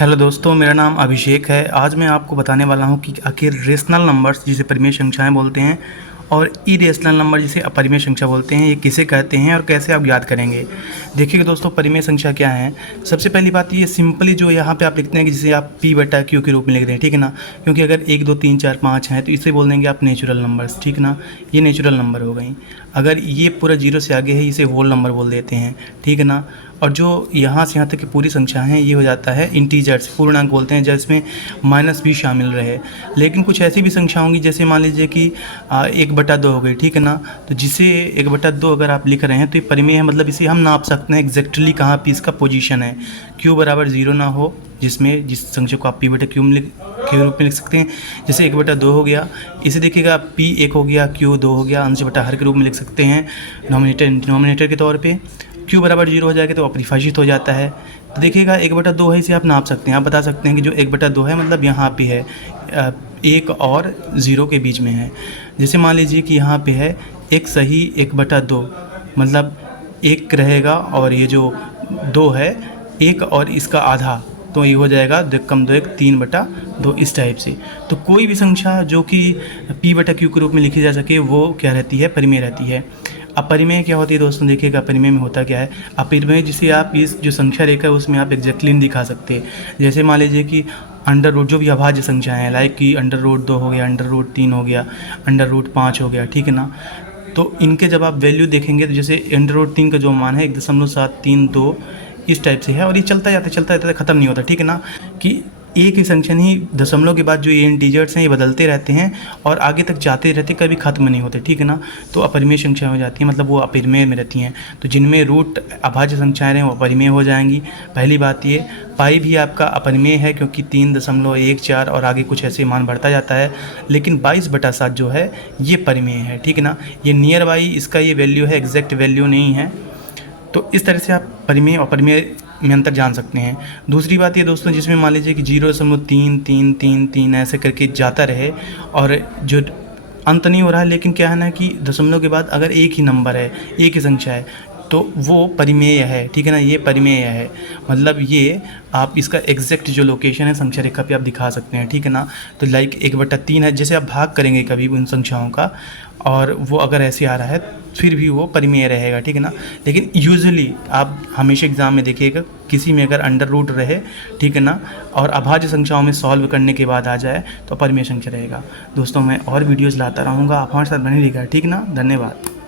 Hello दोस्तों, मेरा नाम अभिषेक है। आज मैं आपको बताने वाला हूं कि आखिर रेशनल नंबर्स जिसे परिमेय संख्याएं बोलते हैं और इरेशनल नंबर जिसे अपरिमेय संख्या बोलते हैं, ये किसे कहते हैं और कैसे आप याद करेंगे। देखिए दोस्तों, परिमेय संख्या क्या है। सबसे पहली बात ये सिंपली जो यहाँ पे आप लिखते हैं कि जिसे आप p/q के रूप में लिख दें, ठीक है ना। क्योंकि अगर 1 2 3 4 5 हैं तो इसे बोल देंगे आप नेचुरल नंबर्स, ठीक ना। ये नेचुरल नंबर हो गई। अगर ये पूरा 0 से आगे है इसे होल नंबर बोल देते हैं, ठीक है ना। और जो यहाँ से यहाँ तक की पूरी संख्या है ये हो जाता है इंटीजर्स, पूर्णांक बोलते हैं, जिसमें माइनस भी शामिल रहे। लेकिन कुछ ऐसी भी संख्या होंगी जैसे मान लीजिए कि 1/2 हो गई, ठीक है ना। तो जिसे 1/2 अगर आप लिख रहे हैं तो ये परिमेय है, मतलब इसे हम नाप सकते हैं एग्जैक्टली कहाँ पे इसका पोजीशन है। q बराबर 0 ना हो, जिसमें जिस संख्या को आप p/q के रूप में लिख सकते हैं। जैसे 1/2 हो गया, इसे देखिएगा p 1 हो गया, q 2 हो गया, अंश बटा हर के रूप में लिख सकते हैं डिनोमिनेटर के तौर पे। q बराबर 0 हो जाएगा तो अपरिभाषित हो जाता है। तो देखिएगा 1/2 है, इसे आप नाप सकते हैं। आप बता सकते हैं कि जो 1/2 है मतलब यहाँ पे है 1 और 0 के बीच में है। जैसे मान लीजिए कि यहाँ पे है एक सही 1/2, मतलब 1 रहेगा और ये जो 2 है 1 और इसका आधा, तो ये हो जाएगा 2 कम 2 1 3/2, इस टाइप से। तो कोई भी संख्या जो कि p/q के रूप में लिखी जा सके वो क्या रहती है, परिमेय रहती है। अपरिमेय क्या होती है दोस्तों, देखिएगा अपरिमेय में होता क्या है। अपरिमेय जिसे आप इस जो संख्या रेखा है उसमें आप एग्जैक्टली नहीं दिखा सकते। जैसे मान लीजिए कि अंडर रूट जो भी अभाज्य संख्याएं हैं, लाइक कि अंडर रूट 2 हो गया, अंडर रूट 3 हो गया, अंडर रूट 5 हो गया, ठीक है ना। तो इनके जब आप वैल्यू देखेंगे तो जैसे अंडर रूट 3 का जो मान है 1.732 इस टाइप से है, और ये चलता जाता ख़त्म नहीं होता, ठीक है ना। कि एक ही संख्या ही दशमलव के बाद जो ये इंटीजर्स हैं ये बदलते रहते हैं और आगे तक जाते रहते, कभी ख़त्म नहीं होते, ठीक है ना। तो अपरिमेय संख्या हो जाती है, मतलब वो अपरिमेय में रहती हैं। तो जिनमें रूट अभाज्य संख्याएं हैं वो अपरिमेय हो जाएंगी। पहली बात ये, पाई भी आपका अपरिमेय है क्योंकि 3.14 और आगे कुछ ऐसे मान बढ़ता जाता है। लेकिन 22/7 जो है ये परिमेय है, ठीक है ना। ये नियर बाई इसका ये वैल्यू है, एग्जैक्ट वैल्यू नहीं है। तो इस तरह से आप परिमेय और अपरिमेय में अंतर जान सकते हैं। दूसरी बात ये दोस्तों, जिसमें मान लीजिए कि 0.33333 ऐसे करके जाता रहे और जो अंत नहीं हो रहा है, लेकिन क्या है ना कि दशमलव के बाद अगर एक ही नंबर है, एक ही संख्या है, तो वो परिमेय है, ठीक है ना। ये परिमेय है, मतलब ये आप इसका एग्जैक्ट जो लोकेशन है संख्या रेखा पे आप दिखा सकते हैं, ठीक है ना। तो लाइक 1/3 है, जैसे आप भाग करेंगे कभी उन संख्याओं का और वो अगर ऐसे आ रहा है फिर भी वो परिमेय रहेगा, ठीक है ना। लेकिन यूजुअली आप हमेशा एग्ज़ाम में देखिएगा किसी में अगर अंडर रूट रहे, ठीक है ना, और अभाज्य संख्याओं में सॉल्व करने के बाद आ जाए तो परिमेय संख्या रहेगा। दोस्तों मैं और वीडियोज़ लाता रहूँगा, आप हमारे साथ बने रहिएगा, ठीक ना। धन्यवाद।